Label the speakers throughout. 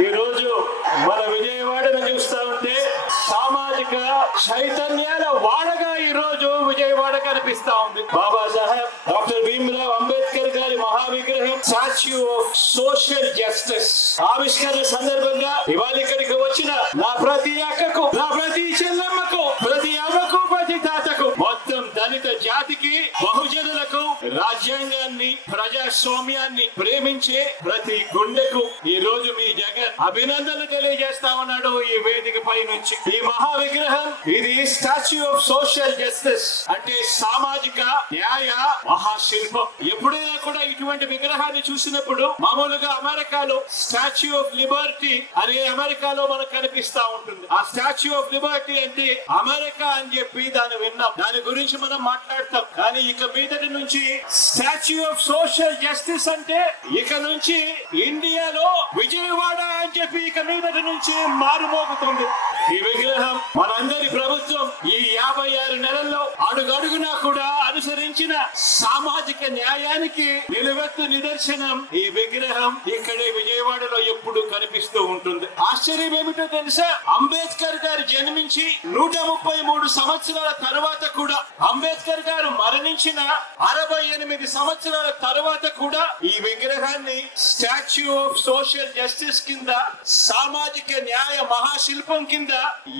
Speaker 1: ఈ రోజు మన విజయవాడను చూస్తా ఉంటే సామాజిక చైతన్యాల వాడగా ఈ రోజు విజయవాడ కనిపిస్తా ఉంది. బాబా సాహెబ్ డాక్టర్ భీమ్రావ్ అంబేద్కర్ గారి మహావిగ్రహం స్టాచ్యూ ఆఫ్ సోషల్ జస్టిస్ ఆవిష్కరణ సందర్భంగా ఇవాళ ఇక్కడికి వచ్చిన నా ప్రతి అక్కకు నా ప్రతి చెల్లెమ్మకు జాతికి బహుజనులకు రాజ్యాంగాన్ని ప్రజాస్వామ్యాన్ని ప్రేమించే ప్రతి గుండెకు ఈ రోజు మీ జగన్ అభినందనలు తెలియజేస్తా ఉన్నాడు ఈ వేదిక పై నుంచి ఈ మహా విగ్రహం ఇది స్టాచ్యూ ఆఫ్ సోషల్ జస్టిస్ అంటే సామాజిక న్యాయ మహాశిల్పం. ఎప్పుడైనా కూడా ఇటువంటి విగ్రహాన్ని చూసినప్పుడు మామూలుగా అమెరికాలో స్టాచ్యూ ఆఫ్ లిబర్టీ అనే అమెరికాలో మనకు కనిపిస్తా ఉంటుంది. ఆ స్టాచ్యూ ఆఫ్ లిబర్టీ అంటే అమెరికా అని చెప్పి దాన్ని విన్నాం. దాని గురించి మనం మాట్లాడతాం. కానీ ఇక మీదటి నుంచి స్టాచ్యూ ఆఫ్ సోషల్ జస్టిస్ అంటే ఇక నుంచి ఇండియాలో విజయవాడ అని చెప్పి ఇక మీదటి నుంచి మారుమోగుతుంది. ఈ విగ్రహం మనందరి ప్రభుత్వం ఈ యాభై ఆరు నెలల్లో అడుగడుగునా కూడా అనుసరించిన సామాజిక న్యాయానికి నిలువెత్తు నిదర్శనం ఈ విగ్రహం ఇక్కడే విజయవాడలో ఎప్పుడు కనిపిస్తూ ఉంటుంది. ఆశ్చర్యం ఏమిటో తెలుసా? అంబేద్కర్ గారు జన్మించి నూట ముప్పై మూడు సంవత్సరాల తరువాత కూడా అంబేద్కర్ గారు మరణించిన అరవై ఎనిమిది సంవత్సరాల తర్వాత కూడా ఈ విగ్రహాన్ని స్టాచ్యూ ఆఫ్ సోషల్ జస్టిస్ కింద సామాజిక న్యాయ మహాశిల్పం కింద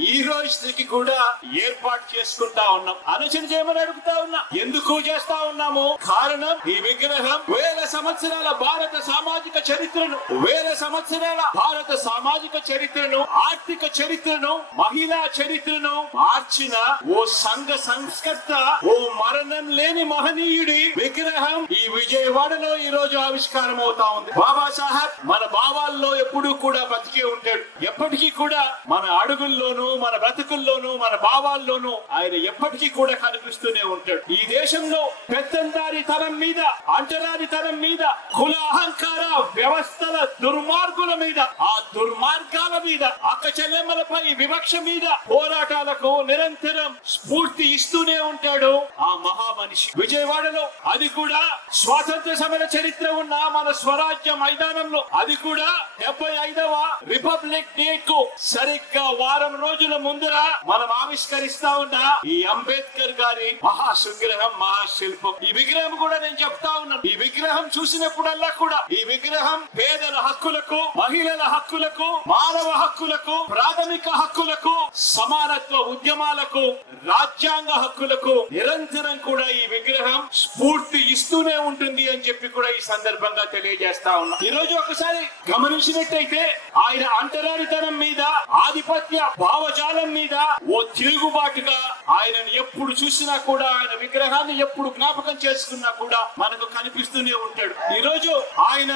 Speaker 1: ఈ రోజుకి కూడా ఏర్పాటు చేసుకుంటా ఉన్నాం. ఆలోచన చేయమని అడుగుతా ఉన్నా. ఎందుకు చేస్తా ఉన్నాము? కారణం ఈ విగ్రహం వేల సంవత్సరాల భారత సామాజిక చరిత్రను వేల సంవత్సరాల భారత సామాజిక చరిత్రను ఆర్థిక చరిత్రను మహిళా చరిత్రను మార్చిన ఓ సంఘ సంస్కర్త ఓ మరణం లేని మహనీయుడి విగ్రహం ఈ విజయవాడలో ఈ రోజు ఆవిష్కారం అవుతా ఉంది. బాబా సాహెబ్ మన భావాల్లో ఎప్పుడూ కూడా బతికే ఉంటాడు. ఎప్పటికీ కూడా మన అడుగుల్లోనూ మన బ్రతుకుల్లోనూ మన భావాల్లోనూ ఆయన ఎప్పటికీ కూడా కనిపిస్తూనే ఉంటాడు. ఈ దేశంలో పెత్తందారి తరం మీద అంటరాని తరం మీద కుల అహంకార వ్యవస్థల దుర్మార్గుల మీద ఆ దుర్మార్గాల మీద అక్క చెల్లెమ్మలపై వివక్ష మీద పోరాటాలకు నిరంతరం స్ఫూర్తి ఇస్తూనే ఉంటాడు ఆ మహా మహామనిషి. విజయవాడలో అది కూడా స్వాతంత్ర సమర చరిత్ర ఉన్న మన స్వరాజ్య మైదానంలో. అది కూడా డెబ్బై ఐదవ రిపబ్లిక్ డే కు సరిగ్గా వారం రోజుల ముందర మనం ఆవిష్కరిస్తా ఉన్న ఈ అంబేద్కర్ గారి మహాసుగ్రహం మహాశిల్పం. ఈ విగ్రహం కూడా నేను చెప్తా ఉన్నాను ఈ విగ్రహం చూసినప్పుడల్లా కూడా ఈ విగ్రహం పేదల హక్కులకు మహిళల హక్కులకు మానవ హక్కులకు ప్రాథమిక హక్కులకు సమానత్వ ఉద్యమాలకు రాజ్యాంగ హక్కులకు నిరంతరం కూడా ఈ విగ్రహం స్ఫూర్తి ఇస్తూనే ఉంటుంది అని చెప్పి కూడా ఈ సందర్భంగా తెలియజేస్తా ఉన్నా. ఈ రోజు ఒకసారి గమనించినట్టయితే ఆయన అంటరానితనం మీద ఆధిపత్య భావజాలం మీద ఓ తిరుగుబాటుగా ఆయనను ఎప్పుడు చూసినా కూడా ఆయన విగ్రహాన్ని ఎప్పుడు జ్ఞాపకం చేసుకున్నా కూడా మనకు కనిపిస్తూనే ఉంటాడు. ఈ రోజు ఆయన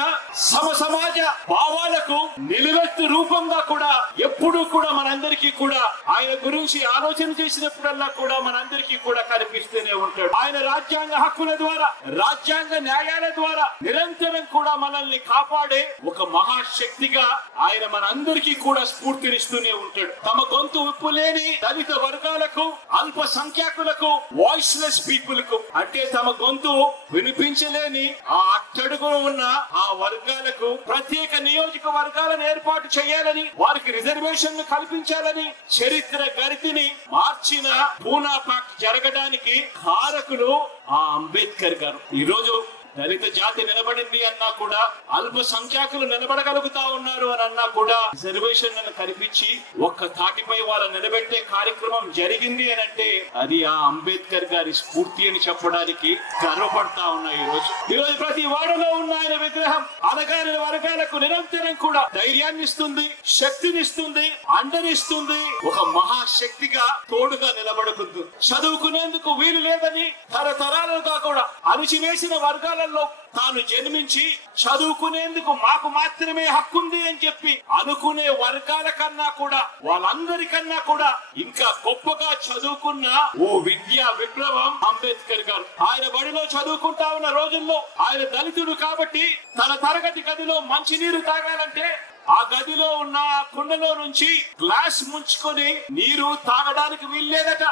Speaker 1: సమ సమాజ భావాలకు నిలువెత్తు రూపంగా కూడా ఎప్పుడు కూడా మనందరికీ కూడా ఆయన గురించి ఆలోచన చేసినప్పుడల్లా కూడా మనందరికీ కూడా కనిపిస్తూనే ఉంటాడు. ఆయన రాజ్యాంగ హక్కుల ద్వారా రాజ్యాంగ న్యాయాల ద్వారా నిరంతరం కూడా మనల్ని కాపాడే ఒక మహాశక్తిగా ఆయన మనందరికీ కూడా స్ఫూర్తినిస్తూనే ఉంటాడు. తమ గొంతు ఉప్పు లేని దళిత వర్గాలకు అల్ప సంఖ్యాకులకు వాయిస్లెస్ పీపుల్కు అంటే తమ గొంతు వినిపించలేని ఆ అట్టడుగున ఉన్న ఆ వర్గాలకు ప్రత్యేక నియోజక వర్గాలను ఏర్పాటు చేయాలని వారికి రిజర్వేషన్లు కల్పించాలని చరిత్ర గరితిని మార్చిన పూనా పాక్ జరగడానికి కారకులు ఆ అంబేద్కర్ గారు. ఈ రోజు దళిత జాతి నిలబడింది అన్నా కూడా అల్ప సంఖ్యాకులు నిలబడగలుగుతా ఉన్నారు అని అన్నా కూడా రిజర్వేషన్ కల్పించి ఒక్క తాటిపై వాళ్ళ నిలబెట్టే కార్యక్రమం జరిగింది అని అంటే అది ఆ అంబేద్కర్ గారి స్ఫూర్తి అని చెప్పడానికి గర్వపడతా ఉన్నాయి ఈ రోజు. ఈ రోజు ప్రతి వాడలో ఉన్న ఆయన విగ్రహం అనగాని వర్గాలకు నిరంతరం కూడా ధైర్యాన్ని ఇస్తుంది శక్తినిస్తుంది అండనిస్తుంది ఒక మహాశక్తిగా తోడుగా నిలబడుతుంది చదువుకునేందుకు వీలు లేదని తరతరాలుగా కూడా అణిచివేసిన వర్గాలలో తాను జన్మించి చదువుకునేందుకు మాకు మాత్రమే హక్కుంది అని చెప్పి అనుకునే వర్గాల కన్నా కూడా వాళ్ళందరికన్నా కూడా ఇంకా గొప్పగా చదువుకున్న ఓ విద్యా విప్లవం అంబేద్కర్ గారు. ఆయన బడిలో చదువుకుంటా ఉన్న రోజుల్లో ఆయన దళితుడు కాబట్టి తన తరగతి గదిలో మంచినీరు తాగాలంటే ఆ గదిలో ఉన్న కుండలో నుంచి గ్లాస్ ముంచుకొని నీరు తాగడానికి వీల్లేదట.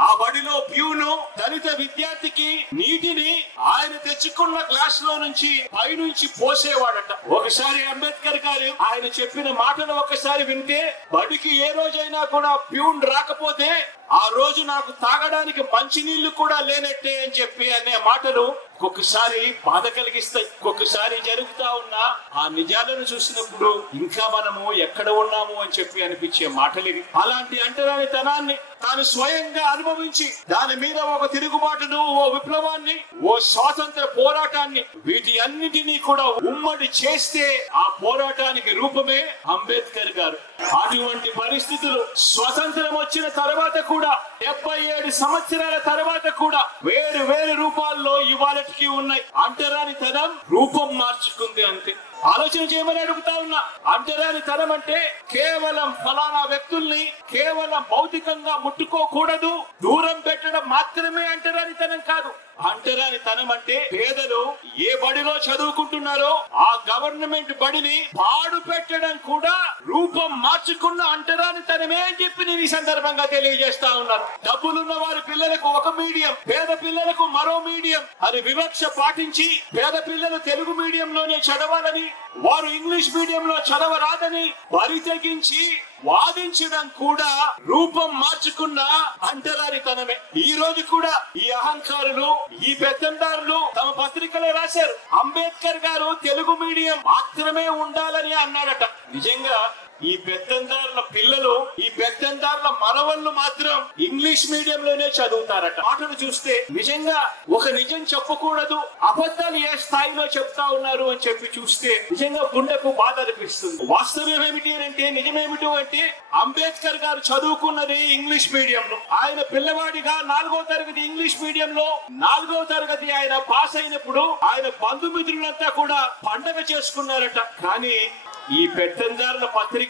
Speaker 1: ఆ బడిలో ప్యూను దళిత విద్యార్థికి నీటిని ఆయన తెచ్చుకున్న గ్లాస్లో నుంచి పైనుంచి పోసేవాడట. ఒకసారి అంబేద్కర్ గారు ఆయన చెప్పిన మాటలు ఒకసారి వింటే బడికి ఏ రోజైనా కూడా ప్యూన్ రాకపోతే ఆ రోజు నాకు తాగడానికి మంచినీళ్ళు కూడా లేనట్టే అని చెప్పి అనే మాటలు ఒక్కొక్కసారి బాధ కలిగిస్తాయి. ఒక్కొక్కసారి జరుగుతా ఉన్న ఆ నిజాలను చూసినప్పుడు ఇంకా మనము ఎక్కడ ఉన్నాము అని చెప్పి అనిపించే మాటలు ఇవి అలాంటి అంటరాని తనాన్ని తాను స్వయంగా అనుభవించి దాని మీద ఒక తిరుగుబాటును ఓ విప్లవాన్ని ఓ స్వాతంత్ర పోరాటాన్ని వీటి అన్నిటినీ కూడా ఉమ్మడి చేస్తే ఆ పోరాటానికి రూపమే అంబేద్కర్ గారు. అటువంటి పరిస్థితులు స్వతంత్రం వచ్చిన తర్వాత కూడా డెబ్బై ఏడు సంవత్సరాల తర్వాత కూడా వేరు వేరు రూపాల్లో ఇవాళకి ఉన్నాయి. అంటరాని తనం రూపం మార్చుకుంది అంతే. ఆలోచన చేయమని అడుగుతా ఉన్నా. అంటరాని తనం అంటే కేవలం ఫలానా వ్యక్తుల్ని కేవలం భౌతికంగా ముట్టుకోకూడదు. దూరం పెట్టడం మాత్రమే అంటరాని తనం కాదు. అంటరాని తనం అంటే పేదలు ఏ బడిలో చదువుకుంటున్నారో ఆ గవర్నమెంట్ బడిని పాడు పెట్టడం కూడా రూపం మార్చుకున్న అంటరాని తనమే అని చెప్పి నేను ఈ సందర్భంగా తెలియజేస్తా ఉన్నాను. డబ్బులున్న వారి పిల్లలకు ఒక మీడియం పేద పిల్లలకు మరో మీడియం అని వివక్ష పాటించి పేద పిల్లలు తెలుగు మీడియంలోనే చదవాలని వారు ఇంగ్లీష్ మీడియంలో చదవరాదని బరి తెగించి వాదించడం కూడా రూపం మార్చుకున్న అంటరానితనమే. ఈ రోజు కూడా ఈ అహంకారులు ఈ పెత్తందారులు తమ పత్రికలో రాశారు. అంబేద్కర్ గారు తెలుగు మీడియం మాత్రమే ఉండాలని అన్నాడట నిజంగా ఈ పెద్దందారుల పిల్లలు ఈ పెద్దందారుల మనవళ్ళు మాత్రం ఇంగ్లీష్ మీడియంలోనే చదువుతారట. మాటలు చూస్తే నిజంగా ఒక నిజం చెప్పకూడదు అబద్ధాలు ఏ స్థాయిలో చెప్తా ఉన్నారు అని చెప్పి చూస్తే నిజంగా గుండెకు బాధ అనిపిస్తుంది. వాస్తవం ఏమిటి అంటే నిజమేమిటి అంటే అంబేద్కర్ గారు చదువుకున్నది ఇంగ్లీష్ మీడియంలో. ఆయన పిల్లవాడిగా నాలుగో తరగతి ఇంగ్లీష్ మీడియంలో నాలుగో తరగతి ఆయన పాస్ అయినప్పుడు ఆయన బంధుమిత్రులంతా కూడా పండగ చేసుకున్నారట. కానీ ఈ పెద్దందారుల పత్రిక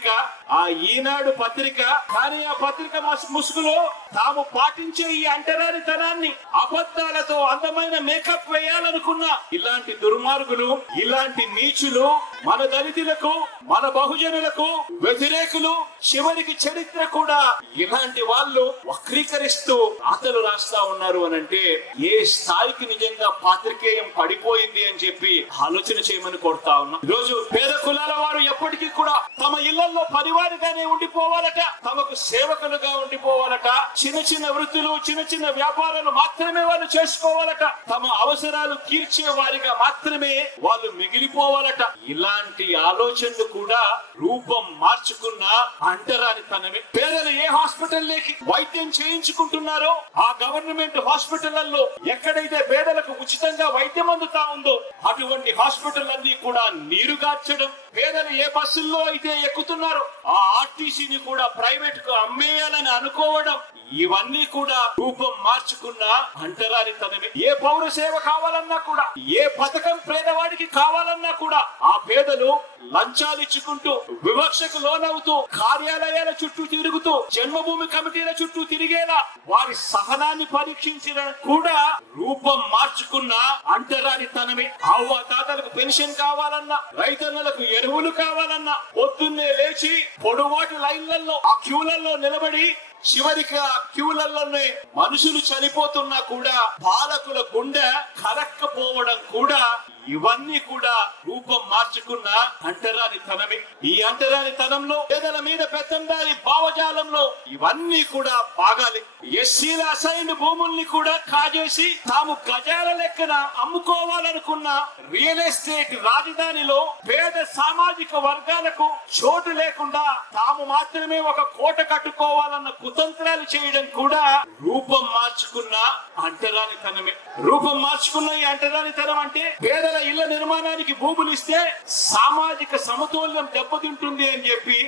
Speaker 1: ఆ ఈనాడు పత్రిక కానీ ఆ పత్రిక ముసుగులో తాము పాటించే ఈ అంటరానితనాన్ని అబద్ధాలతో అందమైన మేకప్ వేయాలనుకున్న ఇలాంటి దుర్మార్గులు ఇలాంటి నీచులు మన దళితులకు మన బహుజనులకు వ్యతిరేకులు చివరికి చరిత్ర కూడా ఇలాంటి వాళ్ళు వక్రీకరిస్తూ ఆతలు రాస్తా ఉన్నారు అని అంటే ఏ స్థాయికి నిజంగా పాత్రికేయం పడిపోయింది అని చెప్పి ఆలోచన చేయమని కోరుతా ఉన్నా. ఈరోజు పేద కులాల వారు ఎప్పటికీ కూడా తమ ఇళ్ళలో పనివారిగానే ఉండిపోవాలట తమకు సేవకులుగా ఉండిపోవాలట చిన్న చిన్న వృత్తులు చిన్న చిన్న వ్యాపారాలు మాత్రమే వాళ్ళు చేసుకోవాలట తమ అవసరాలు తీర్చే వారిగా మాత్రమే వాళ్ళు మిగిలిపోవాలట. ఇలాంటి ఆలోచనలు కూడా రూపం మార్చుకున్న అంటరాని తనమే పేదలు ఏ హాస్పిటల్లోకి వైద్యం చేయించుకుంటున్నారో ఆ గవర్నమెంట్ హాస్పిటళ్ళలో ఎక్కడైతే పేదలకు ఉచితంగా వైద్యం అందుతా ఉందో అటువంటి హాస్పిటల్ అన్ని కూడా నీరుగార్చడం పేదలు ఏ బస్సుల్లో అయితే ఎక్కుతున్నారో ఆ ఆర్టీసీని కూడా ప్రైవేట్కు అమ్మేయాలని అనుకోవడం ఇవన్నీ కూడా రూపం మార్చుకున్న అంటరానితనమే ఏ పౌర సేవ కావాలన్నా కూడా ఏ పథకం పేదవాడికి కావాలన్నా కూడా ఆ పేదలు లంచాలు ఇచ్చుకుంటూ వివక్షకు లోనవుతూ కార్యాలయాల చుట్టూ తిరుగుతూ జన్మభూమి కమిటీల చుట్టూ తిరిగేలా వారి సహనాన్ని పరీక్షించిన కూడా రూపం మార్చుకున్న అంటరాని తనమే. అవ్వ తాతలకు పెన్షన్ కావాలన్నా రైతన్నలకు ఎరువులు కావాలన్నా పొద్దున్నే లేచి పొడువాటి లైన్లలో ఆ క్యూలలో నిలబడి చివరికి ఆ క్యూలలోనే మనుషులు చనిపోతున్నా కూడా పాలకుల గుండె కరక్కపోవడం కూడా ఇవన్నీ కూడా రూపం మార్చుకున్న అంటరాని తనమే ఈ అంటరాని తనంలో పేదల మీద పెత్తందారి భావజాలంలో ఇవన్నీ కూడా బాగాలి. ఎస్సీల అసైన్ భూముల్ని కూడా కాజేసి తాము గజాల లెక్కన అమ్ముకోవాలనుకున్న రియల్ ఎస్టేట్ రాజధానిలో పేద సామాజిక వర్గాలకు చోటు లేకుండా తాము మాత్రమే ఒక కోట కట్టుకోవాలన్న కుతంత్రాలు చేయడం కూడా రూపం మార్చుకున్న అంటరాని తనమే రూపం మార్చుకున్న ఈ అంటరాని తనం అంటే పేదల ఇళ్ళ నిర్మాణానికి భూములు ఇస్తే సామాజిక సమతుల్యం దెబ్బతింటుంది అని చెప్పి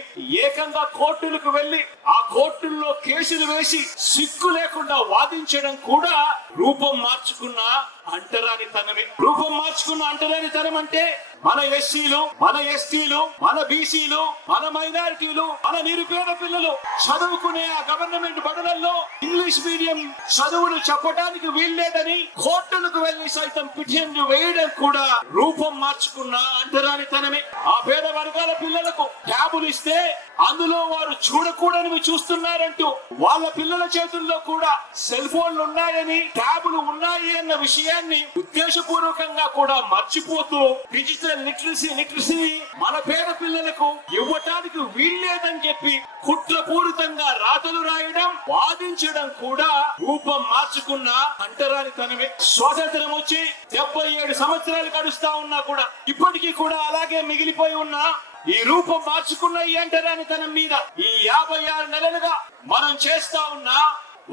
Speaker 1: ఏకంగా కోర్టులకు వెళ్ళి ఆ కోర్టుల్లో కేసులు వేసి సిక్కు లేకుండా వాదించడం కూడా రూపం మార్చుకున్న అంటరాని తనమే. రూపం మార్చుకున్న అంటరాని తనం అంటే మన ఎస్సీలు మన ఎస్టీలు మన బీసీలు మన మైనారిటీలు మన నిరుపేద పిల్లలు చదువుకునే ఆ గవర్నమెంట్ బడులలో ఇంగ్లీష్ మీడియం చదువులు చెప్పడానికి వీల్లేదని కోర్టులకు వెళ్ళి సైతం పిటిషన్లు వేయడం కూడా రూపం మార్చుకున్న అంటరానితనమే ఆ పేద వర్గాల పిల్లలకు ట్యాబులు ఇస్తే అందులో వారు చూడకూడనివి చూస్తున్నారంటూ వాళ్ళ పిల్లల చేతుల్లో కూడా సెల్ ఫోన్లు ఉన్నాయని ట్యాబులు ఉన్నాయి అన్న విషయాన్ని ఉద్దేశపూర్వకంగా కూడా మర్చిపోతూ డిజిటల్ లిటరసీ లిటరసీ మన పేద పిల్లలకు ఇవ్వటానికి వీల్లేదని చెప్పి కుట్రపూరితంగా రాతలు రాయడం వాదించడం కూడా రూపం మార్చుకున్న అంటరానితనమే స్వాతంత్రం వచ్చి డెబ్బై ఏడు సంవత్సరాలు గడుస్తా ఉన్నా కూడా ఇప్పటికీ కూడా అలాగే మిగిలిపోయి ఉన్న ఈ రూపం మార్చుకున్న ఈ అంటరానితనం మీద ఈ యాభై ఆరు నెలలుగా మనం చేస్తా ఉన్న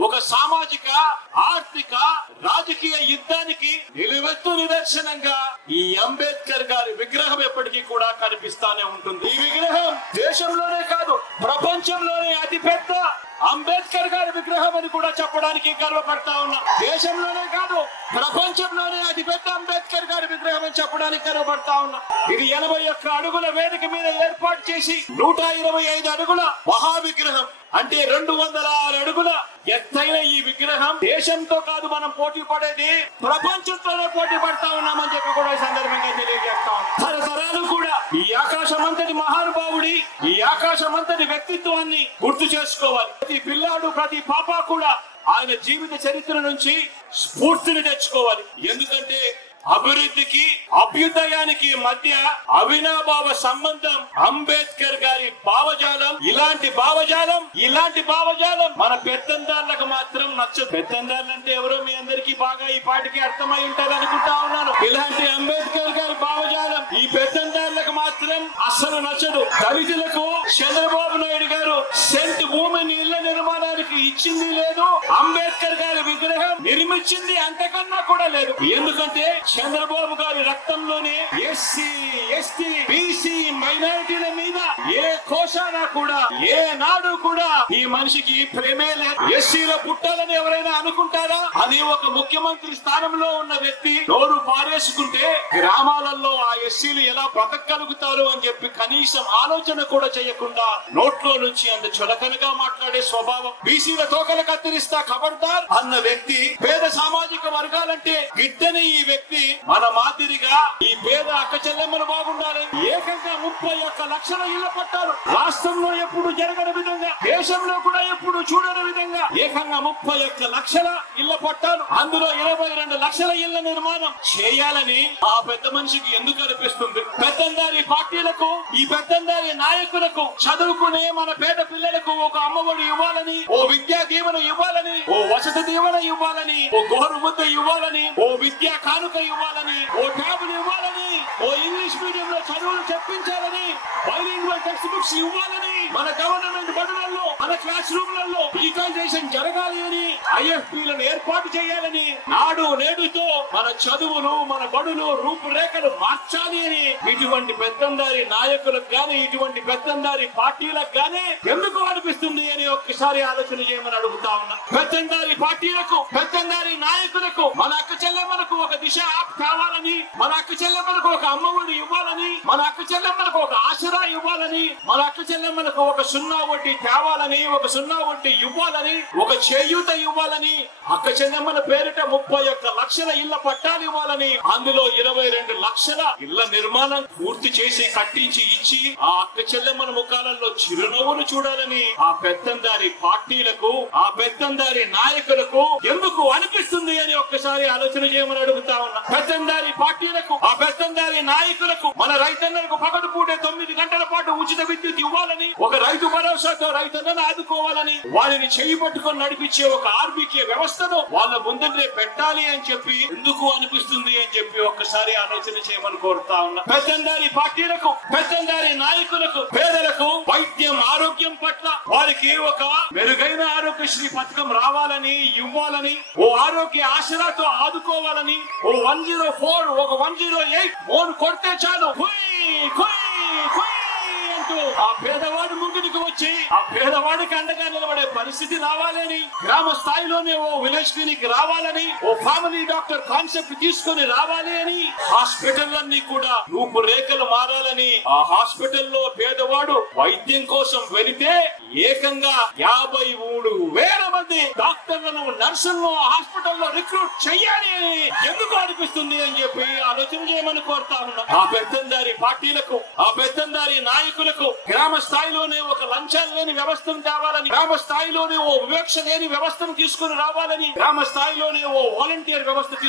Speaker 1: ఒక సామాజిక ఆర్థిక రాజకీయ యుద్ధానికి నిలువెత్తు నిదర్శనంగా ఈ అంబేద్కర్ గారి విగ్రహం ఎప్పటికీ కూడా కనిపిస్తానే ఉంటుంది. ఈ విగ్రహం దేశంలోనే కాదు ప్రపంచంలోనే అతిపెద్ద అంబేద్కర్ గారి విగ్రహం అని కూడా చెప్పడానికి గర్వపడతా ఉన్నా. దేశంలోనే కాదు ప్రపంచంలోనే అతిపెద్ద అంబేద్కర్ గారి విగ్రహం అని చెప్పడానికి గర్వపడతా ఉన్నా. ఇది ఎనభై ఒక్క అడుగుల వేదిక మీద ఏర్పాటు చేసి నూట ఇరవై ఐదు అడుగుల మహా విగ్రహం అంటే రెండు వందల ఆరు అడుగుల ఎత్తైన ఈ విగ్రహం దేశంతో కాదు మనం పోటీ పడేది ప్రపంచంతోనే పోటీ పడతా ఉన్నామని చెప్పి కూడా ఈ సందర్భంగా తెలియజేస్తాం తరతరాలు కూడా ఈ ఆకాశమంతటి మహానుభావుడి ఈ ఆకాశమంతటి వ్యక్తిత్వాన్ని గుర్తు చేసుకోవాలి. ప్రతి పిల్లాడు ప్రతి పాప కూడా ఆయన జీవిత చరిత్ర నుంచి స్ఫూర్తిని తెచ్చుకోవాలి. ఎందుకంటే అభివృద్ధికి అభ్యుదయానికి మధ్య అవినాభావ సంబంధం అంబేద్కర్ గారి భావజాలం. ఇలాంటి భావజాలం ఇలాంటి భావజాలం మన పెత్తందారులకు మాత్రం నచ్చదు. పెత్తందారులు అంటే ఎవరో మీ అందరికీ బాగా ఈ పాటికి అర్థమై ఉంటారు అనుకుంటా ఉన్నాను. ఇలాంటి అంబేద్కర్ గారి భావజాలం ఈ పెత్తందారులకు మాత్రం అస్సలు నచ్చదు. దళితులకు చంద్రబాబు నాయుడు గారు సెంట్ భూమిని ఇళ్ళ నిర్మాణానికి ఇచ్చింది లేదు. అంబేద్కర్ గారి విగ్రహం నిర్మించింది అంతకన్నా కూడా లేదు. ఎందుకంటే చంద్రబాబు గారి రక్తంలోనే ఎస్సీ ఎస్టీ బీసీ మైనారిటీల మీద ఏ కోశానా కూడా ఏ నాడు కూడా ఈ మనిషికి ప్రేమే లేదు. ఎస్సీలో పుట్టాలని ఎవరైనా అనుకుంటారా? అని ఒక ముఖ్యమంత్రి స్థానంలో ఉన్న వ్యక్తి నోరు పారేసుకుంటే గ్రామాలలో ఆ ఎస్సీలు ఎలా బ్రతకగలుగుతారు అని చెప్పి కనీసం ఆలోచన కూడా చేయకుండా నోట్లో నుంచి అంత చులకనగా మాట్లాడే స్వభావం. బీసీల తోకలు కత్తిరిస్తా ఖబర్దార్ అన్న వ్యక్తి పేద సామాజిక వర్గాలంటే గిట్టని ఈ వ్యక్తి మన మాదిరిగా ఈ పేద అక్క చెల్లెమ్మలు బాగుండాలి. ఏకంగా ముప్పై ఒక్క లక్షల ఇళ్ళ పట్టాలు రాష్ట్రంలో ఎప్పుడు జరగని విధంగా దేశంలో కూడా ఎప్పుడు చూడని విధంగా ఏకంగా ముప్పై ఒక్క లక్షల ఇళ్ళ పట్టాలు అందులో ఇరవై రెండు లక్షల ఇళ్ళ నిర్మాణం చేయాలని ఆ పెద్ద మనిషికి ఎందుకు అనిపిస్తుంది? పెద్దందారి పార్టీలకు ఈ పెద్దందారి నాయకులకు చదువుకునే మన పేద పిల్లలకు ఒక అమ్మఒడి ఇవ్వాలని ఓ విద్యా దీవెన ఇవ్వాలని ఓ వసతి దీవెన ఇవ్వాలని ఓ గోరు ముద్ద ఇవ్వాలని ఓ విద్య కానుక ఇవ్వాలని ఓ ట్యాబులు ఇవ్వాలని ఓ ఇంగ్లీష్ మీడియం లో చదువులు చెప్పించాలని బైలింగ్వల్ టెక్స్ట్ బుక్స్ ఇవ్వాలని మన గవర్నమెంట్ బడులలో డిజిటలైజేషన్ జరగాలి అని ఐఎఫ్పీలను ఏర్పాటు చేయాలని నాడు నేడుతో మన చదువులు మన బడులు రూపురేఖలు మార్చాలి అని ఇటువంటి పెత్తందారి నాయకులకు గాని ఇటువంటి పెత్తందారి పార్టీలకు గాని ఎందుకు అనిపిస్తుంది అని ఒక్కసారి ఆలోచన చేయమని అడుగుతా ఉన్నా. పెత్తందారి పార్టీలకు పెత్తందారి నాయకులకు మన అక్క చెల్లెమ్మలకు ఒక దిశ ఆప్ కావాలని మన అక్క చెల్లెమ్మలకు ఒక అమ్మఒడి ఇవ్వాలని మన అక్క చెల్లెమ్మలకు ఒక ఆసరా ఇవ్వాలని మన అక్క చెల్లెమ్మలకు ఒక సున్నా వడ్డీ తేవాలని ఒక సున్నా వడ్డీ ఇవ్వాలని ఇవ్వాలని ఒక చేయూత ఇవ్వాలని అక్క చెందమ్మల పేరిట ముప్పై ఒక్క లక్షల ఇళ్ళ పట్టాలు ఇవ్వాలని అందులో ఇరవై రెండు లక్షల ఇళ్ళ నిర్మాణం పూర్తి చేసి కట్టించి ఇచ్చి ఆ అక్క చెల్లెమ్మల ముఖాలలో చిరునవ్వులు చూడాలని ఆ పెత్తందారి పార్టీలకు ఆ పెత్తందారి నాయకులకు ఎందుకు అనిపిస్తుంది అని ఒక్కసారి ఆలోచన చేయమని అడుగుతా ఉన్నా. పెత్తందారి పార్టీలకు ఆ పెత్తందారి నాయకులకు మన రైతన్నలకు పగడు పూటే తొమ్మిది గంటల పాటు ఉచిత విద్యుత్ ఇవ్వాలని ఒక రైతు భరోసాతో రైతన్నను ఆదుకోవాలని వారిని చేయి పట్టుకొని నడిపించే ఒక ఆర్బికే వ్యవస్థను వాళ్ళ ముందరే పెట్టాలి అని చెప్పి ఎందుకు అనిపిస్తుంది అని చెప్పి ఒక్కసారి ఆలోచన చేయమని కోరుతా ఉన్నా. పెద్దందారి పార్టీలకు పెద్దందారి నాయకులకు పేదలకు వైద్యం ఆరోగ్యం పట్ల వారికి ఒక మెరుగైన ఆరోగ్యశ్రీ పథకం రావాలని ఇవ్వాలని ఓ ఆరోగ్య ఆశలతో ఆదుకోవాలని ఓ వన్ జీరో ఫోర్ ఒక వన్ జీరో ఎయిట్ ఫోన్ కొడితే చాలు. కుయ్, కుయ్, కుయ్ పాటు ఆ పేదవాడి ముందుకు వచ్చి ఆ పేదవాడికి అండగా నిలబడే పరిస్థితి రావాలని గ్రామ స్థాయిలోనే ఓ విలేజ్ క్లినిక్ రావాలని ఓ ఫ్యామిలీ డాక్టర్ కాన్సెప్ట్ తీసుకొని రావాలి అని హాస్పిటల్లన్నీ కూడా రూపు రేఖలు మారాలని ఆ హాస్పిటల్లో పేదవాడు వైద్యం కోసం వెళితే ఏకంగా యాభై మూడు వేల మంది డాక్టర్లను నర్సులను హాస్పిటల్లో రిక్రూట్ చెయ్యాలి. అని ఎందుకు అనిపిస్తుంది అని చెప్పి ఆలోచన చేయమని కోరుతా ఉన్నా. ఆ పెత్తందారి పార్టీలకు ఆ పెత్తందారి నాయకులకు ప్రజలకు గ్రామ స్థాయిలోనే ఒక లంచాలు లేని వ్యవస్థను తేవాలని గ్రామ స్థాయిలోనే ఓ వివక్ష లేని వ్యవస్థను తీసుకుని రావాలని గ్రామ స్థాయిలోనే ఓ వాలంటీర్ వ్యవస్థ తీసుకు